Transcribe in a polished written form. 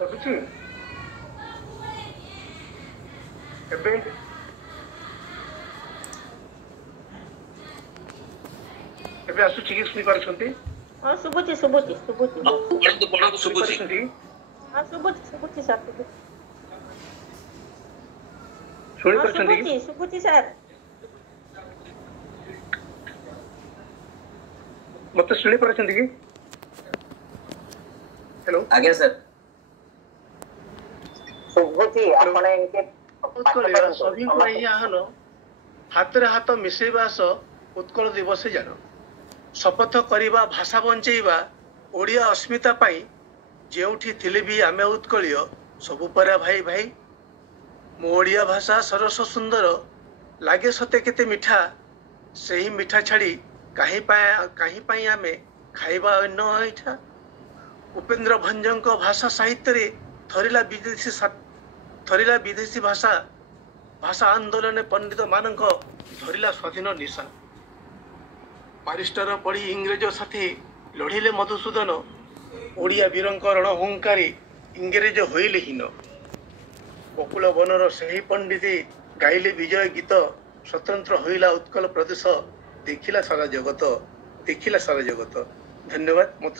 ସବୁଛି ଏବେ ଏବେ ଆସୁଛି କି ଶୁଣି ପାରୁଛନ୍ତି? ହଁ ଶୁଭୁଛି ଶୁଭୁଛି ଶୁଭୁଛି ଶୁଣି ପାରୁଛନ୍ତି? ହଁ ଶୁଭୁଛି ଶୁଭୁଛି ସାର୍ ଶୁଭୁଛି ଶୁଣି ହଁ ପାରୁଛନ୍ତି କି? ଶୁଭୁଛି ଶୁଭୁଛି ସାର୍ ମତେ ଶୁଣି ପାରୁଛନ୍ତି କି? ହ୍ୟାଲୋ ଆଜ୍ଞା ସାର୍ ଶୁଭୁଛି ଆପଣ ଏମିତି ଉତ୍କଳୀୟ ସଭିଙ୍କୁ ଏହି ଆହ୍ୱାନ ହାତରେ ହାତ ମିଶେଇବା ସହ ଉତ୍କଳ ଦିବସ ଜାଣ ଶପଥ କରିବା ଭାଷା ବଞ୍ଚେଇବା ଓଡ଼ିଆ ଅସ୍ମିତା ପାଇଁ ଯେଉଁଠି ଥିଲେ ବି ଆମେ ଉତ୍କଳୀୟ ସବୁ ପରା ଭାଇ ଭାଇ ମୋ ଓଡ଼ିଆ ଭାଷା ସରସ ସୁନ୍ଦର ଲାଗେ ସତେ କେତେ ମିଠା ସେହି ମିଠା ଛାଡ଼ି କାହିଁ ପାଇଁ ଆମେ ଖାଇବା ଅନ୍ନ ଏଇଠା ଉପେନ୍ଦ୍ର ଭଞ୍ଜଙ୍କ ଭାଷା ସାହିତ୍ୟରେ ଥରିଲା ବିଦେଶୀ ଭାଷା ଆନ୍ଦୋଳନରେ ପଣ୍ଡିତ ମାନଙ୍କ ଧରିଲା ସ୍ୱାଧୀନ ନିଶା ବାରିଷ୍ଟର ପଢ଼ି ଇଂରେଜ ସାଥୀ ଲଢ଼ିଲେ ମଧୁସୂଦନ ଓଡ଼ିଆ ବୀରଙ୍କ ରଣହୁଙ୍କାରୀ ଇଂରେଜ ହୋଇଲେ ହୀନ ବକୁଳ ବନର ସେହି ପଣ୍ଡିତ ଗାଇଲେ ବିଜୟ ଗୀତ ସ୍ୱତନ୍ତ୍ର ହୋଇଲା ଉତ୍କଳ ପ୍ରଦେଶ ଦେଖିଲା ସାରା ଜଗତ ଧନ୍ୟବାଦ। ମତେ